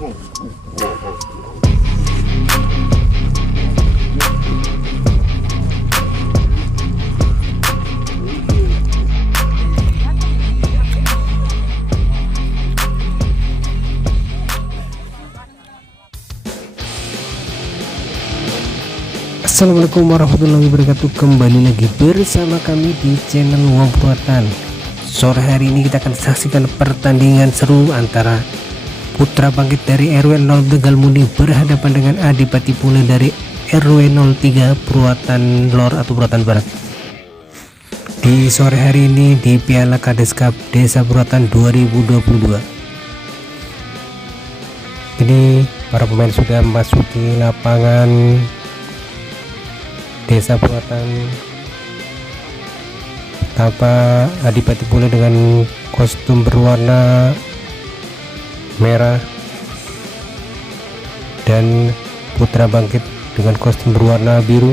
Assalamualaikum warahmatullahi wabarakatuh. Kembali lagi bersama kami di channel Wong Purwatan. Sore hari ini kita akan saksikan pertandingan seru antara Putra Bangkit dari RW 0 Tegal Munding berhadapan dengan Adipati Pule dari RW 03 Purwatan Lor atau Purwatan Barat. Di sore hari ini di Piala Kades Cup Desa Purwatan 2022. Ini para pemain sudah memasuki lapangan Desa Purwatan tanpa Adipati Pule dengan kostum berwarna merah dan Putra Bangkit dengan kostum berwarna biru.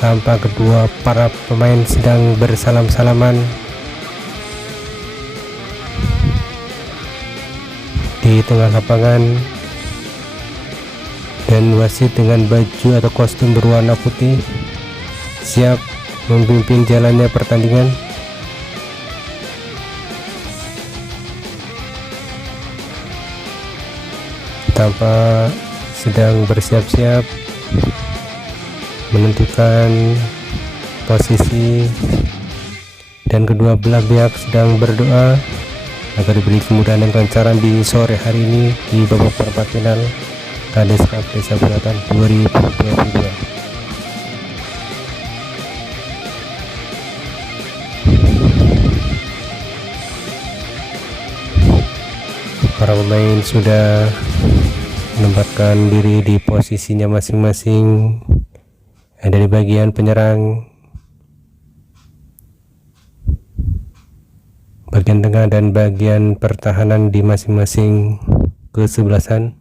Tanpa kedua para pemain sedang bersalam-salaman di tengah lapangan, dan wasit dengan baju atau kostum berwarna putih siap memimpin jalannya pertandingan. Tanpa sedang bersiap-siap menentukan posisi, dan kedua belah pihak sedang berdoa agar diberi kemudahan dan kelancaran di sore hari ini di babak perempat final Kades Cup Desa Purwatan 2022. Para pemain sudah menempatkan diri di posisinya masing-masing, ada di bagian penyerang, bagian tengah, dan bagian pertahanan di masing-masing kesebelasan.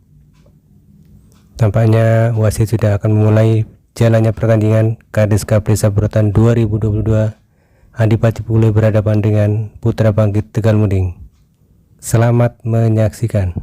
Tampaknya wasit sudah akan memulai jalannya pertandingan Kades Cup Desa Purwatan 2022. Adipati Pule berhadapan dengan Putra Bangkit Tegal Munding. Selamat menyaksikan.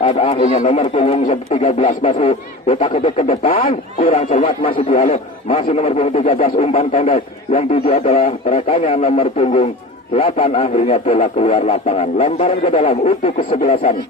Ada akhirnya nomor punggung 13 masih otak-atik ke depan, kurang cermat, masih dialog, masih nomor punggung 13 umpan pendek, yang tujuh adalah rekannya nomor punggung 8. Akhirnya bola keluar lapangan, lemparan ke dalam untuk kesebelasan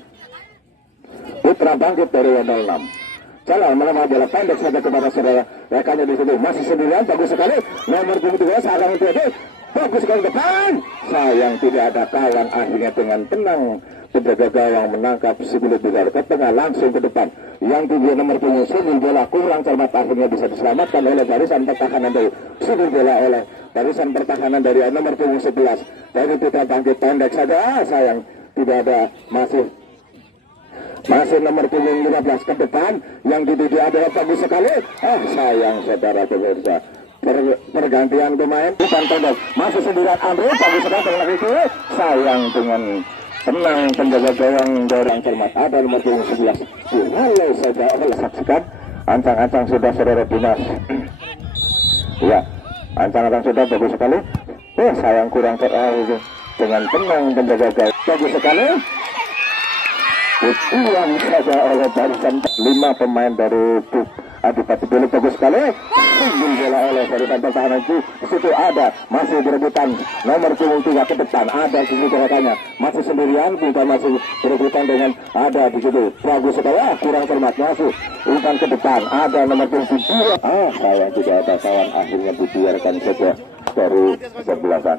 Putra Bangkit dari 06. Jalan melemah bola pendek saja kepada saudara rekannya di situ, masih sendirian, bagus sekali nomor punggung 13 akan terjadi, bagus sekali depan, sayang tidak ada kawan. Akhirnya dengan tenang penjaga gawang menangkap si Bulut Bigar ke tengah langsung ke depan, yang tujuh nomor punggung 9 bola kurang cermat, akhirnya bisa diselamatkan oleh barisan pertahanan dari sudut bola, oleh barisan pertahanan dari nomor punggung 11 dari Putra Bangkit. Pendek saja, sayang tidak ada, masih nomor punggung 15 ke depan, yang dituju adalah bagus sekali, sayang saudara pemirsa. Pergantian pemain, bukan pendek, masih sendirian Andri, bagus sekali dengan itu, sayang dengan tenang penjaga gawang dari yang cermat ada nomor punggung 11. Halo saja oleh saksikan, ancang-ancang sudah saudara Dimas. Ya, ancang-ancang sudah bagus sekali. Sayang kurang itu dengan tenang penjaga gawang bagus sekali. Uang saja oleh barisan 5 pemain dari Adipati Pule, bagus sekali. Tinggal bola oleh barisan pertahanan di situ, ada masih berebutan nomor punggung 3 ke depan, ada di situ rekannya masih sendirian, bukan masih berebutan dengan ada di situ, bagus sekali, kurang cermat, masih umpan ke depan, ada nomor punggung 2. Sayang tidak ada kawan, akhirnya dibiarkan saja dari sebelasan.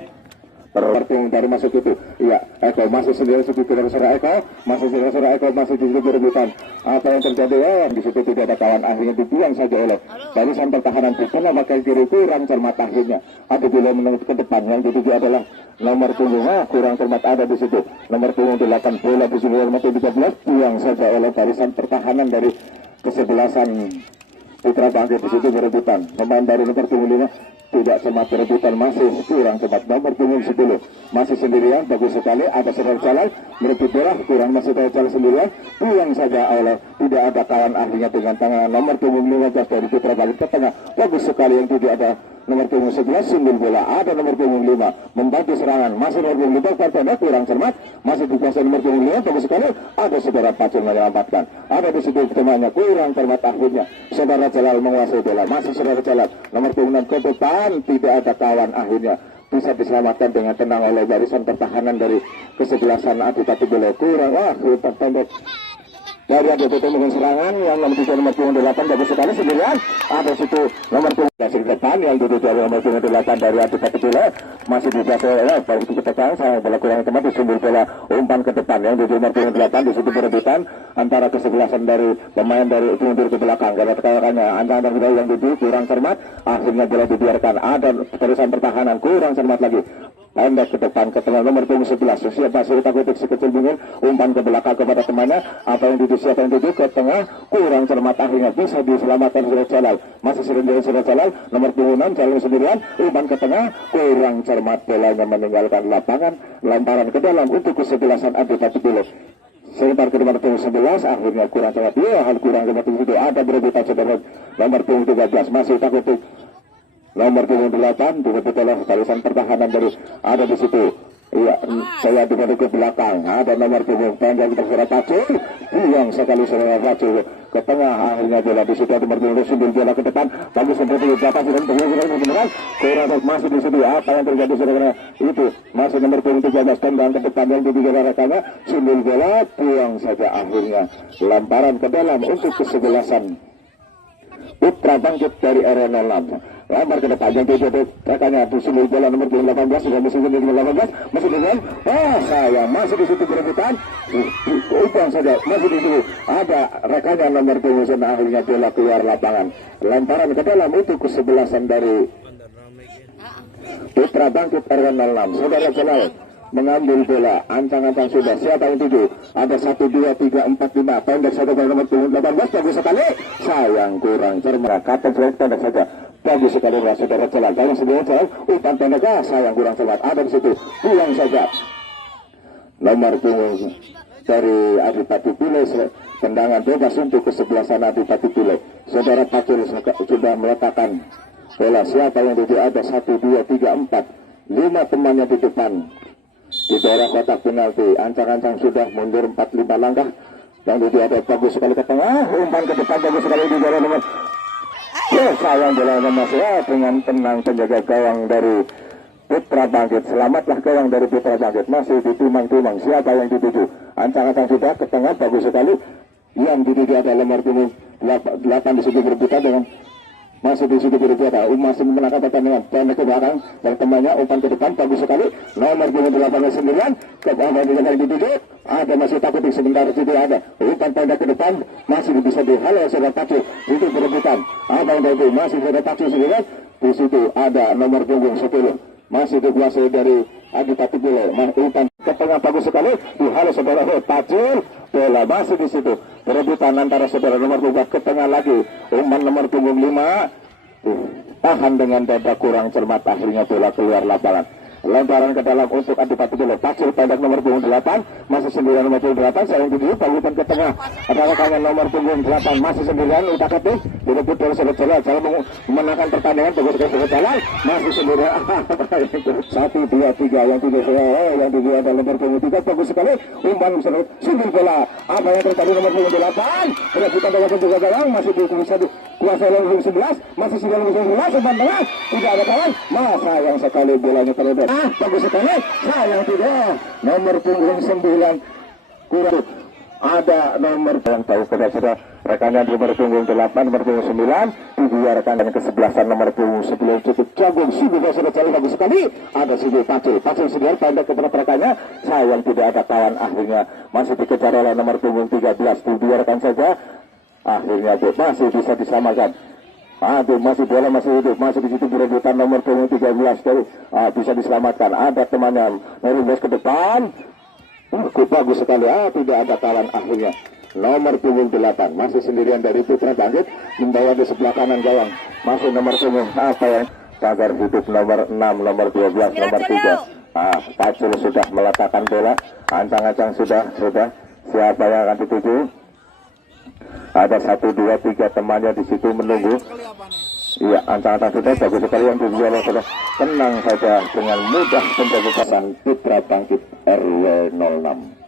Perting dari masuk itu, iya, Eko masih sendiri suku saudara Eko, masih saudara Eko masih di situ berebutan. Apa yang terjadi? Di situ tidak ada kawan, akhirnya dibuang saja oleh barisan pertahanan Putana, maka kiri kurang cermat akhirnya. Apabila menengok ke depan, yang dituju adalah nomor punggung kurang cermat ada di situ. Nomor punggung 8 bola di sebelah nomor 13 buang saja oleh barisan pertahanan dari kesebelasan Putra Bangkit di situ berebutan. Pemain dari nomor punggung 5 tidak sempat berebutan, masih kurang cepat. Nomor punggung 10 masih sendirian, bagus sekali, ada saudara jalan merebut bola, kurang masih saudara jalan sendirian, buang saja oleh tidak ada kawan ahlinya dengan tangan. Nomor punggung 15 dari Putra balik ke tengah, bagus sekali yang tidak ada nomor punggung 11 sundul bola, ada nomor punggung 5 membantu serangan, masih nomor punggung 5 Partana kurang cermat, masih dikuasai nomor punggung 5, bagus sekali, ada saudara Pacul menyelamatkan, ada di situ temannya kurang cermat akhirnya saudara Jalal menguasai bola, masih saudara Jalal nomor punggung 6 ke depan, tidak ada kawan akhirnya bisa diselamatkan dengan tenang oleh barisan pertahanan dari kesebelasan Adipati Bola. Kurang umpan pendek dari Adipati dengan serangan yang nomor punggung 8 bagus sekali sendirian, ada situ nomor punggung di depan yang duduk dari nomor punggung 8 dari Adipati Bola masih dikuasai oleh baru itu ke depan, saya bola kurang tepat disundul bola umpan ke depan yang duduk nomor punggung 8 di situ berebutan antara kesebelasan dari pemain dari mundur ke belakang karena tekakannya antara yang duduk kurang cermat, akhirnya bola dibiarkan, ada barisan pertahanan kurang cermat lagi, pendek ke depan ke tengah nomor punggung 11 siapa sulit akutik sekecil mungkin umpan ke belakang kepada temannya, apa yang duduk siapa yang duduk ke tengah kurang cermat, akhirnya bisa diselamatkan Surat Jalal, masih sendirian Surat Jalal nomor punggung 6 Jalal sendirian, umpan ke tengah kurang cermat, bolanya meninggalkan lapangan, lemparan ke dalam untuk kesebelasan Adipati Bola. Sebentar ke nomor punggung 11 akhirnya kurang cermat, hal kurang cermat itu ada berebutan saudara nomor punggung 13 masih akutik nomor punggung 8 direbut oleh barisan pertahanan dari ada di situ. Iya, saya dibawa ke belakang. Ada nomor punggung pendek saudara Pacul, buang sekali saudara Pacul ke tengah, akhirnya bola di situ nomor punggung 9 bola ke depan, bagus seperti berapa sudah kurang masih di situ. Apa yang terjadi saudara itu masih nomor punggung 13 tendang ke depan yang diduga rekannya, sundul bola buang saja, akhirnya lemparan ke dalam untuk kesebelasan Putra Bangkit dari RN06. Lamar ke depan yang tujuh rekannya disundul bola nomor 18 sudah musim 18 masih dengan sayang masih di situ berebutan, umpan saja masih di situ ada rekannya nomor 9, akhirnya bola keluar lapangan, lemparan ke dalam untuk kesebelasan dari Putra Bangkit RN06. Saudara Jalal mengambil bola, ancang-ancang sudah, siapa yang tuju? Ada 1, 2, 3, 4, 5 pendek saja dari nomor 18, bagus sekali, sayang kurang cermat, kapten pendek saja, bagus sekali saudara Jalal, kalau sebelumnya Jalal umpan pendek sayang kurang cermat, ada di situ, buang saja nomor punggung dari Adipati Bola, tendangan bebas untuk kesebelasan Adipati Bola. Saudara Pacul sudah meletakkan bola, siapa yang tuju? Ada 1, 2, 3, 4, 5 temannya di depan di daerah kotak penalti, ancang-ancang sudah mundur 4-5 langkah, yang di ada bagus sekali ke tengah, umpan ke depan bagus sekali di daerah nomor sayang bola masih dengan tenang penjaga gawang dari Putra Bangkit, selamatlah gawang dari Putra Bangkit, masih ditimang-timang siapa yang dituju, ancang-ancang sudah ke tengah bagus sekali, yang dituju ada nomor punggung 8 di situ berebutan dengan masih di situ berebutan, masih memenangkan pertandingan pendek ke belakang dan temannya umpan ke depan bagus sekali, nomor punggung 8 sendirian ke bawah yang dituju, ada masih takut sebentar di situ ada umpan pendek ke depan, masih bisa dihalau saudara Pacul itu berebutan, apa yang itu masih saudara Pacul sendirian, di situ ada nomor punggung 10 masih dikuasai dari Adipati Bola, umpan ke tengah bagus sekali, dihalau saudara Pacul, bola masih di situ berebutan antara saudara nomor 4 ke tengah lagi, umpan nomor punggung 5 tahan dengan dada kurang cermat, akhirnya bola keluar lapangan, lemparan ke dalam untuk Adipati Bola. Pacul pendek nomor punggung 8 masih sendirian nomor punggung 8, sayang tujuh umpan ke tengah, ada rekannya nomor punggung 8 masih sendirian, utak-atik direbut dari Surat Jalal, Jalal memenangkan pertandingan bagus sekali Surat Jalal masih sendirian 1, 2, 3 yang tujuh ada nomor punggung 3 bagus sekali, umpan sundul bola, apa yang terjadi nomor punggung 8 berebutan dengan juga gawang masih kuasa nomor 11 masih sendirian nomor 11, umpan tengah tidak ada kawan, sayang sekali bolanya terlebar, bagus sekali, sayang tidak nomor punggung 9 kurang, ada nomor yang tahu saudara rekannya di nomor punggung 8, nomor punggung 9 dibiarkan dan kesebelasan nomor punggung 10 cukup jagung Sibu sudah cari bagus sekali. Ada Sibu Pacul sendiri pendek kepada rekannya, sayang tidak ada kawan, akhirnya masih dikejar oleh nomor punggung 13, dibiarkan saja, akhirnya masih bisa diselamatkan. Aduh, masih bola masih hidup, masih di situ berebutan nomor punggung 13 dari bisa diselamatkan. Ada temannya Meribes ke depan. Bagus sekali. Tidak ada kawan, akhirnya nomor punggung 8 masih sendirian dari Putra Bangkit membawa di sebelah kanan gawang. Masih nomor punggung apa ya? Cagar hidup nomor 6, nomor 12, nomor 3. Pacul sudah meletakkan bola. Ancang-ancang sudah. Siapa yang akan dituju? Ada 1, 2, 3 temannya di situ menunggu. Iya, ancang-ancang sudah bagus sekali yang dijual sudah. Tenang saja dengan mudah menjaga pasan Putra Bangkit RW 06.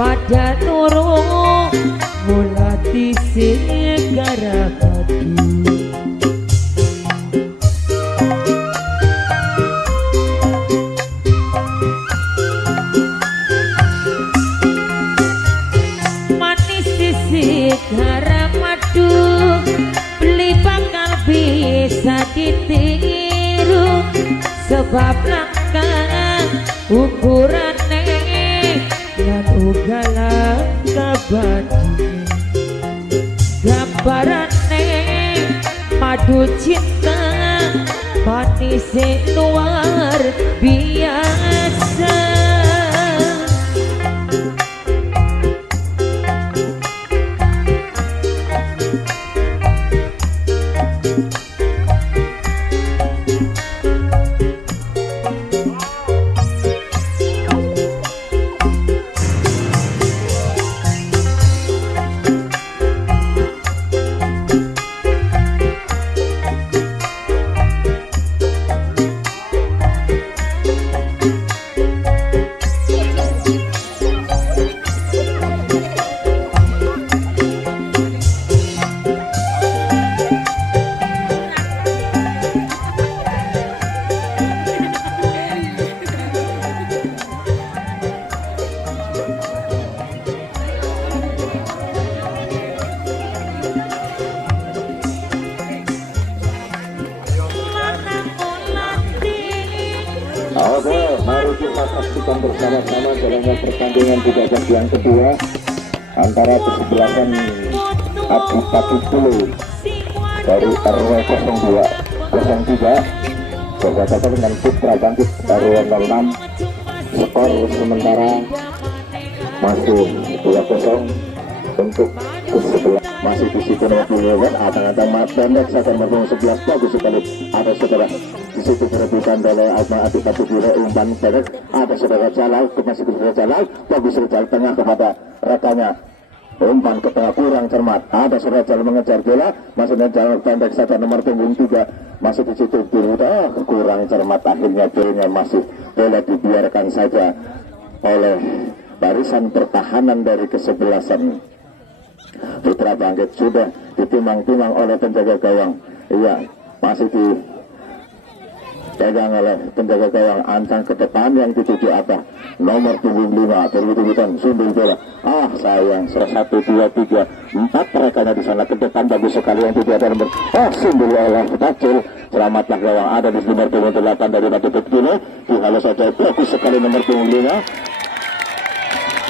Pada turun mula di segara batu. Manis di segara madu, beli bakal bisa ditiru, sebab langkah ukuran dan ugalan kabadi gambarane madu cinta manis luar biasa. Oke, mari kita saksikan bersama-sama jalannya pertandingan di babak yang kedua antara kesebelasan Adi Patipulu dari RW 0203 berhadapan dengan Putra Bangkit RW 06. Skor sementara masih 2-0 untuk kesebelah. Masih di situ nomor pilihan, atang-atang pendek saja nomor 11 bagus sekali. Ada saudara di situ perebutan oleh Adik Patipulu umpan pendek. Ada saudara Jalal, masih saudara Jalal, bagus Jalal tengah kepada rekannya. Umpan ke tengah kurang cermat. Ada saudara Jalal mengejar bola, masih Jalal pendek saja nomor punggung 3. Masih di situ kurang cermat, akhirnya bolanya masih boleh dibiarkan saja oleh barisan pertahanan dari kesebelasan Putra Bangkit. Sudah ditimang-timang oleh penjaga gawang. Iya, masih dipegang oleh penjaga gawang. Ancang ke depan yang dituju apa? Nomor punggung 5 berhitung-hitung sundul bola. Sayang, 1, 2, 3, 4 rekannya di sana ke depan bagus sekali yang tidak ada nomor. Sundul oleh Pacul. Selamatlah gawang. Ada di nomor punggung 8 dari Batu Petino. Dihalau saja bagus sekali nomor punggung 5.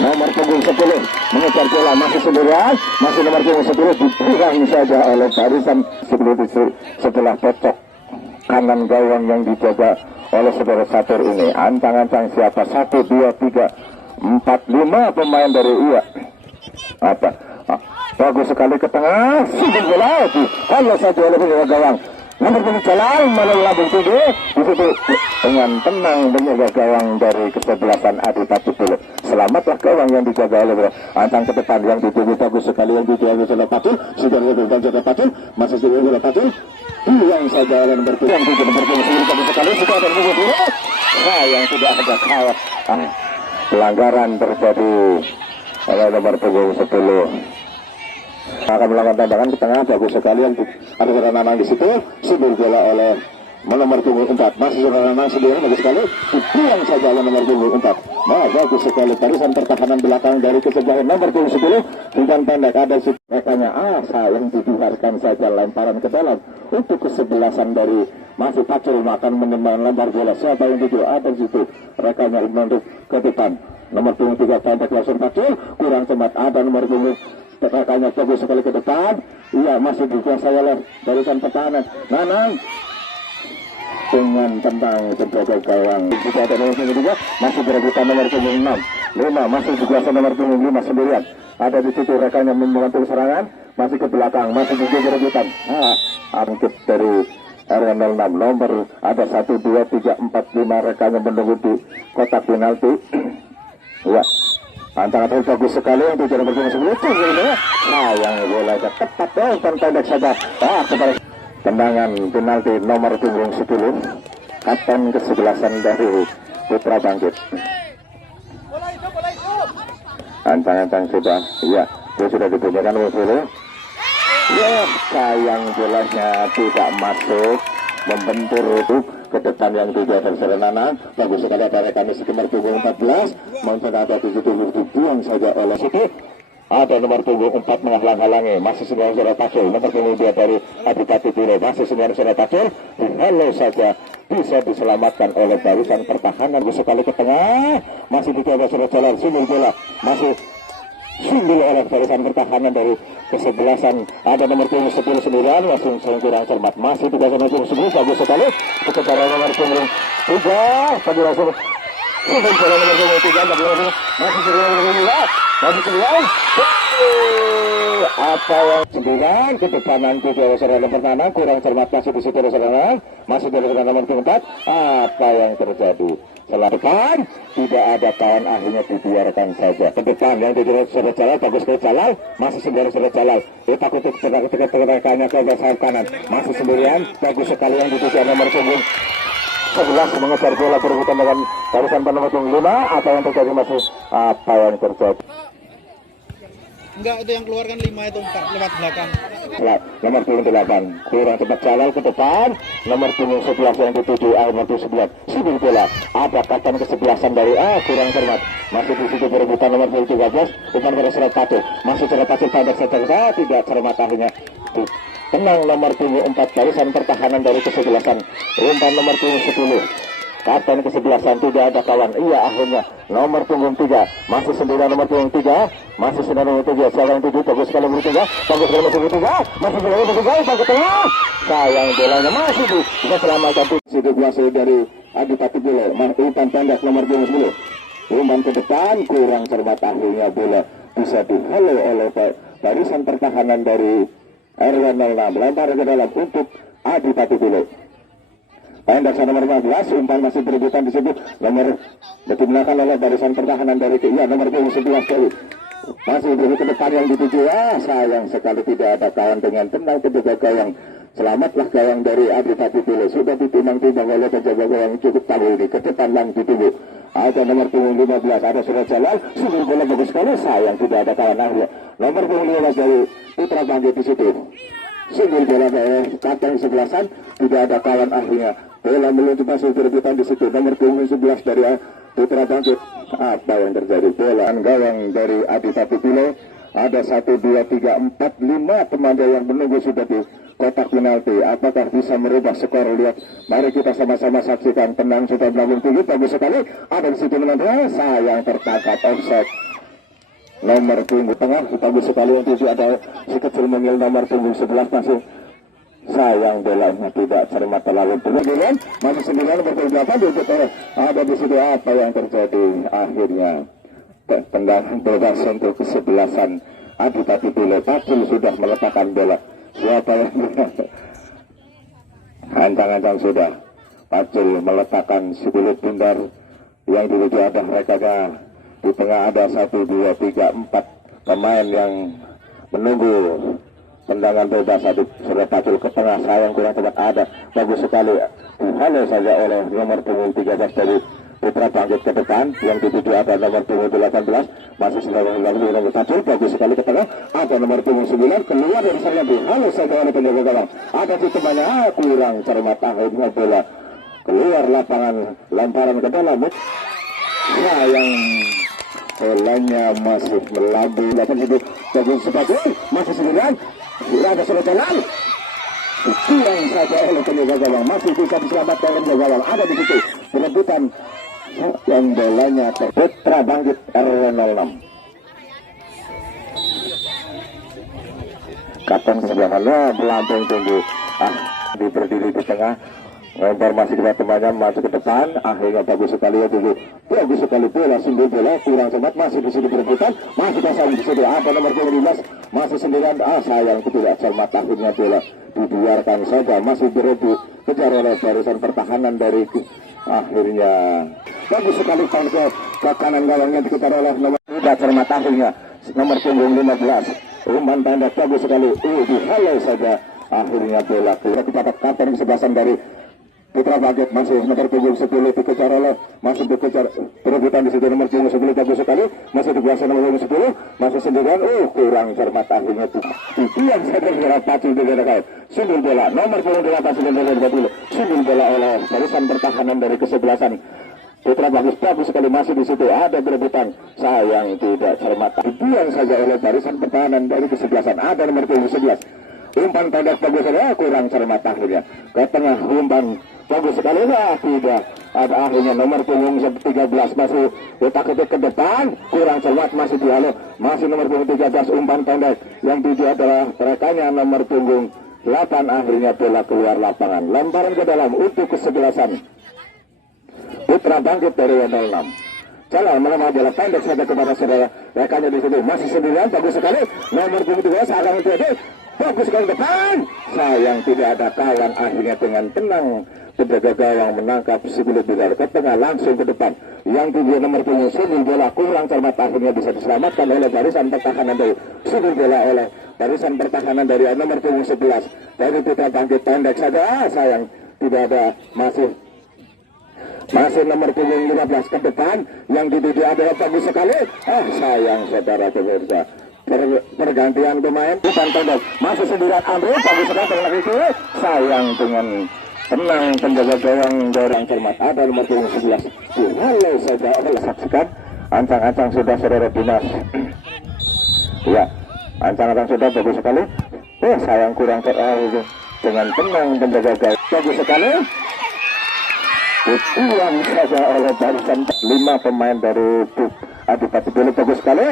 Nomor punggung 10 mengejar bola, masih sendirian, masih nomor punggung 10 dikurang saja oleh barisan setelah cocok kanan gawang yang dijaga oleh saudara Satur ini. Ancang-ancang siapa? 1, 2, 3, 4, 5 pemain dari iya. Apa? Bagus sekali ke tengah. Sudah bola itu. Hanya saja oleh penjaga gawang. Nomor jalan melalui lambung tinggi. Di situ dengan tenang penjaga gawang dari kesebelasan Adipati Pulau. Selamatlah gawang yang dijaga oleh Antang ke depan yang dituju bagus sekali yang dijaga oleh Patul. Sudah lebih jaga Patul. Masih sudah oleh Patul. Yang saja oleh nomor 7 yang tujuh nomor 7 sendiri bagus sekali. Sudah ada nomor 2. Yang tidak ada kawat. Pelanggaran terjadi oleh nomor 10 akan melakukan tendangan ke tengah. Bagus sekali yang ada saudara Nanang di situ. Sibul bola oleh nomor punggung 4. Masih saudara Nanang sendiri bagus sekali. Dibuang saja oleh nomor punggung 4. Bagus sekali barisan pertahanan belakang dari kesebelasan nomor punggung 10. Bukan pendek ada rekannya Asa yang dibiarkan saja lemparan ke dalam untuk kesebelasan dari masih Pacul akan menyembang lempar bola. Siapa yang tuju ada di situ rekannya untuk ke depan. Nomor punggung 3 pendek langsung Pacul kurang cepat ada nomor punggung rekannya bagus sekali ke depan. Iya masih dikuasai oleh barisan pertahanan Nanang dengan tentang penjaga gawang. Juga ada nomor punggung 3 masih berebutan nomor punggung 6 5 masih dikuasai nomor punggung 5 sendirian. Ada di situ rekannya membantu serangan masih ke belakang masih juga berebutan. Angkut dari R06 nomor ada 1, 2, 3, 4, 5 rekannya menunggu di kotak penalti. Ya antara bagus sekali untuk jalan berjalan sebelum yang bola tepat dan pendek saja kepada tendangan penalti nomor punggung 10 kapten kesebelasan dari Putra Bangkit. Ancang-ancang sudah ya dia sudah dipunyakan nomor 10. Ya sayang bolanya tidak masuk membentur itu ke depan yang tidak terserana. Bagus sekali ada rekan di nomor punggung 14 maupun ada di situ dibuang saja oleh situ. Ada nomor punggung 4 menghalang-halangi masih semua saudara Pacul. Nomor punggung 2 dari Adipati Pulau masih semua saudara Pacul. Halo saja bisa diselamatkan oleh barisan pertahanan. Bagus sekali ke tengah masih dicoba saudara jalan sumber bola masih sumber oleh barisan pertahanan dari kesebelasan. Ada nomor punggung 10 9 langsung kurang cermat masih tidak nomor punggung 10 bagus sekali kepada nomor punggung 3 tadi langsung sumber bola nomor punggung 3 masih masih 9 apa yang 9 ke depan nanti dari saudara pertahanan kurang cermat masih di situ saudara masih dari saudara nomor 4. Apa yang terjadi setelah depan tidak ada kawan akhirnya dibiarkan saja ke depan yang tidak saudara Jalal bagus ke Jalal masih saudara Jalal takut rekannya ke sayap kanan masih sendirian bagus sekali yang dituju nomor punggung 11 mengejar bola berebutan dengan barisan nomor punggung 5. Apa yang terjadi masih apa yang terjadi enggak itu yang keluarkan 5 itu 4 lewat belakang. Nomor punggung 8 kurang cepat Jalal ke depan nomor punggung 11 yang dituju nomor 9 sibuk bola ada katan kesebelasan dari kurang cermat masih di situ berebutan nomor punggung 13 bukan pada Surat Pacul masih Surat Pacul pendek saja tidak cermat akhirnya tenang nomor punggung 4 barisan pertahanan dari kesebelasan umpan nomor punggung 10 kapten kesebelasan tidak ada kawan. Iya akhirnya nomor punggung 3 masih sendirian nomor punggung 3 masih sendirian nomor 3 siapa yang 7 bagus sekali nomor 3 bagus sekali nomor 3 masih sendirian nomor 3 ke tengah sayang bolanya masih bisa selamatkan situ kuasa dari Adipati Pulau umpan pendek nomor punggung 10 umpan ke depan kurang cermat akhirnya bola bisa dihalau oleh barisan pertahanan dari R06 lempar ke dalam untuk Adipati Pulau. Pendek nomor 15 umpan masih berebutan di situ nomor digunakan oleh barisan pertahanan dari nomor 11 kali masih berebut ke depan yang dituju sayang sekali tidak ada kawan dengan tenang penjaga gawang. Selamatlah gawang dari Adipati Pulau sudah ditimbang-timbang oleh penjaga gawang cukup tahu ini ke depan lang ditunggu. Ada nomor punggung 15 ada Surat Jalal sumber bola bagus sekali sayang tidak ada kawan akhirnya nomor punggung 15 dari Putra Bangkit di situ sumber bola dari kapten sebelasan tidak ada kawan akhirnya bola meluncur masuk berebutan di situ nomor punggung 11 dari Putra Bangkit. Apa yang terjadi bola gawang dari Adipati Pulau ada 1 2 3 4 5 teman yang menunggu sudah di kotak penalti. Apakah bisa merubah skor? Lihat mari kita sama-sama saksikan. Tenang sudah melambung tinggi bagus sekali ada di situ menang sayang tertangkap offside nomor punggung tengah bagus sekali yang tujuh ada si kecil mengil nomor punggung 11 masih sayang bolanya tidak cermat terlalu berlebihan. Masih 9 nomor 8 diikuti ada di situ. Apa yang terjadi akhirnya tendangan bebas untuk kesebelasan Adi Patipule. Pacul sudah meletakkan bola. Siapa yang ancang-ancang sudah Pacul meletakkan si Bulut Bundar yang dituju ada mereka di tengah ada 1, 2, 3, 4 pemain yang menunggu tendangan bebas. Adi sudah Pacul ke tengah, sayang kurang tepat ada bagus sekali halo saja oleh nomor punggung 13 dari Putra Bangkit ke depan yang dituju ada nomor punggung 18 masih sedang mengganggu nomor Pacul bagus sekali ke tengah ada nomor punggung 9 keluar dari sana halo saja oleh penjaga gawang ada di temannya kurang cermat akhirnya bola keluar lapangan lemparan ke dalam sayang bolanya masih melambung datang situ bagus sepatu masih 9 ada sudah jalan kurang saja oleh penjaga gawang masih bisa diselamatkan oleh penjaga gawang ada di situ perebutan yang bolanya Putra Bangkit R06 kapten sebelahnya melambung tunggu berdiri di tengah informasi kita temannya masuk ke depan akhirnya bagus sekali ya dulu bagus sekali bola singgul bola kurang cepat masih di sini berebutan masih pasang di situ ada nomor 15 masih sendirian sayang tidak cermat akhirnya bola dibiarkan saja masih berebut kejar oleh barisan pertahanan dari akhirnya bagus sekali ke kanan gawangnya dikejar oleh nomor tidak cermat akhirnya nomor punggung 15 umpan pendek bagus sekali dihalau saja akhirnya bola kita kapten kesebelasan dari Putra Bangkit masih nomor punggung 10 dikejar oleh masih dikejar perebutan di situ nomor punggung 10 bagus sekali masih dikuasai nomor punggung 10 masih sendirian kurang cermat akhirnya yang saya kira Pacul di daerah sundul bola nomor punggung 8 sundul bola oleh barisan pertahanan dari kesebelasan Putra Bangkit bagus sekali masih di situ ada perebutan sayang tidak cermat dibuang saja oleh barisan pertahanan dari kesebelasan ada nomor punggung 11 umpan pendek bagus sekali kurang cermat akhirnya ke tengah umpan bagus sekali tidak ada akhirnya nomor punggung 13 masih otak-atik ke depan kurang cermat masih dihalau masih nomor punggung 13 umpan pendek yang tuju adalah rekannya nomor punggung 8 akhirnya bola keluar lapangan lemparan ke dalam untuk kesebelasan Putra Bangkit dari 06 jalan melemah bola pendek saja kepada saudara rekannya di situ masih sendirian bagus sekali nomor punggung 2 sekarang itu bagus sekali depan sayang tidak ada kawan akhirnya dengan tenang penjaga gawang menangkap si Bulut Bundar ke tengah langsung ke depan yang tujuh nomor punggung sundul bola kurang cermat akhirnya bisa diselamatkan oleh barisan pertahanan dari sundul bola oleh barisan pertahanan dari nomor punggung 11 dari Putra Bangkit pendek saja sayang tidak ada masih nomor punggung 15 ke depan yang dituju adalah bagus sekali sayang saudara pemirsa pergantian pemain umpan pendek masih sendirian ambil bagus sekali dengan itu sayang dengan tenang penjaga gawang dorong cermat ada nomor punggung 11 halo saja oleh saksikan ancang-ancang sudah saudara Dinas ya ancang-ancang sudah bagus sekali sayang kurang dengan tenang penjaga gawang bagus sekali dibuang saja oleh barisan 5 pemain dari Adi Patipule bagus sekali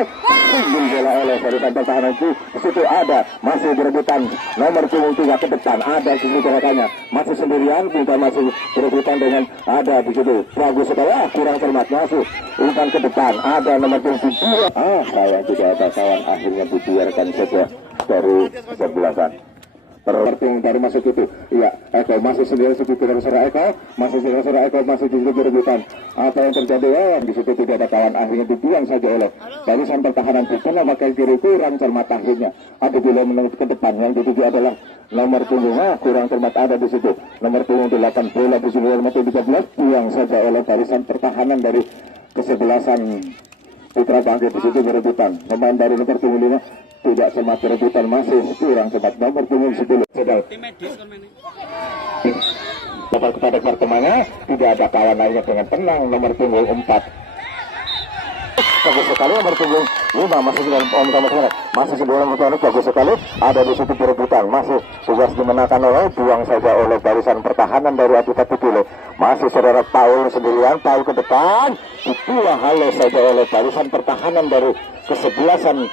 sundul bola oleh barisan pertahanan itu situ ada masih berebutan nomor punggung 3 ke depan ada di situ rekannya masih sendirian kita masih berebutan dengan ada di situ bagus sekali kurang cermat masuk umpan ke depan ada nomor punggung 2 sayang tidak ada kawan akhirnya dibiarkan saja dari sebelasan terting dari masuk itu iya Eko masih sendiri situ tidak serah Eko masih serah Eko masih di situ berebutan apa yang terjadi di situ tidak ada kawan akhirnya dibuang saja oleh barisan pertahanan karena pakai kiri kurang cermat akhirnya ada bila menengah ke depan yang dituju adalah nomor punggung kurang cermat ada di situ nomor punggung 8 bola di sini nomor 13 buang saja oleh barisan pertahanan dari kesebelasan Putra Bangkit di situ berebutan pemain dari nomor punggung 5 tidak sempat berebutan masih kurang sempat nomor punggung 10 sedang dapat kepada temannya tidak ada kawan lainnya dengan tenang nomor punggung 4 bagus sekali nomor punggung 5 masih masih sebuah nomor bagus sekali ada di situ berebutan masih tugas dimenangkan oleh buang saja oleh barisan pertahanan dari Adi Patipule masih saudara Paul sendirian Paul ke depan dibuang halo saja oleh barisan pertahanan dari kesebelasan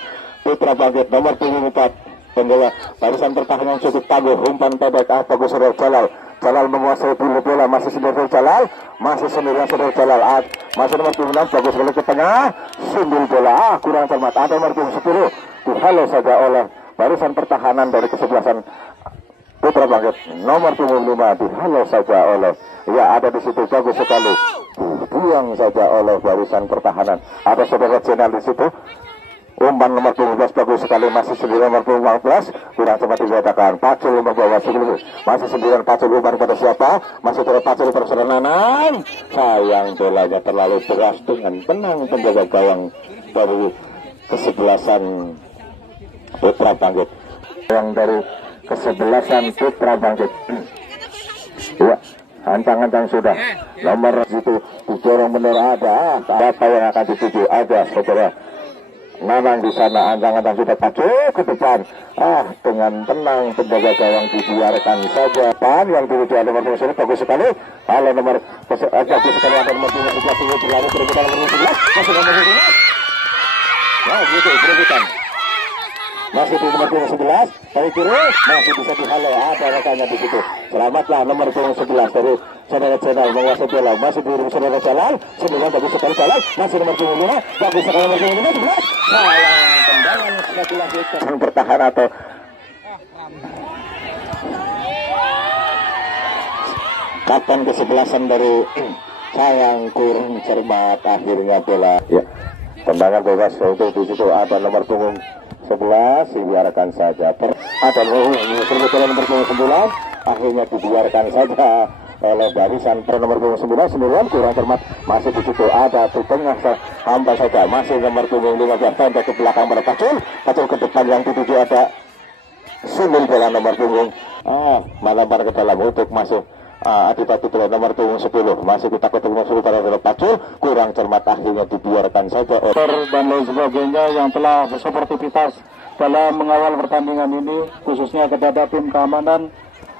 Putra Bangkit nomor punggung 4 Pembola barisan pertahanan cukup tangguh, umpan pendek bagus saudara Jalal. Jalal menguasai bola, masih sendirian Jalal, masih sendirian saudara Jalal. Masih nomor 6 bagus sekali ke tengah, sundul bola kurang cermat. Ada nomor 10 dihalau saja oleh barisan pertahanan dari kesebelasan Putra Bangkit. Nomor 5 dihalau saja oleh, ya ada di situ bagus sekali, dibuang saja oleh barisan pertahanan. Ada saudara Jenal di situ. Umpan nomor 12 bagus sekali, masih sendirian nomor 15 kurang cepat dikatakan. Pacul membawa sebelum masih sendirian Pacul, umpan pada siapa? Masih terus Pacul pada saudara Nanang. Sayang bolanya terlalu deras dengan tenang penjaga gawang dari kesebelasan Putra Bangkit. Yang dari kesebelasan Putra Bangkit. Ya, ancang-ancang sudah. Nomor itu didorong benar ada. Apa yang akan dituju? Ada saudara Nanang di sana, ancang-ancang sudah Pacul ke depan. Dengan tenang penjaga gawang dibiarkan saja. Yang dituju nomor 11 bagus sekali. Kalau nomor bagus sekali ada nomor 11 ini berlalu perebutan nomor 11. Masih nomor 11. Nah, gitu perebutan. Masih di nomor 11 dari kiri, masih bisa dihalau. Ada rekannya di situ. Selamatlah nomor 11 dari saudara Jalal menguasai bola. Masih di saudara Jalal, 9 bagus sekali Jalal. Masih nomor 5 bagus sekali nomor 11. Sayang tendangan setelah bertahan atau kapten kesebelasan dari sayang kurang cermat, akhirnya bola. Ya, tendangan bebas untuk di situ ada nomor punggung 11 dibiarkan saja. Ada nomor 9 akhirnya dibiarkan saja oleh barisan nomor 9 kurang cermat. Masih di situ ada di tengah hamba saja, masih nomor 15 pendek ke belakang pada Pacul ke depan. Yang dituju ada sundul bola nomor punggung malambar ke dalam untuk masuk Adipati nomor 10. Masih kita ketemu pada Pacul, kurang cermat, akhirnya dibiarkan saja Dan lain sebagainya yang telah bersportivitas dalam mengawal pertandingan ini, khususnya kepada tim keamanan.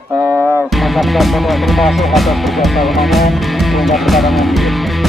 Mengucapkan terima kasih atas kerjasama sehingga pertandingan ini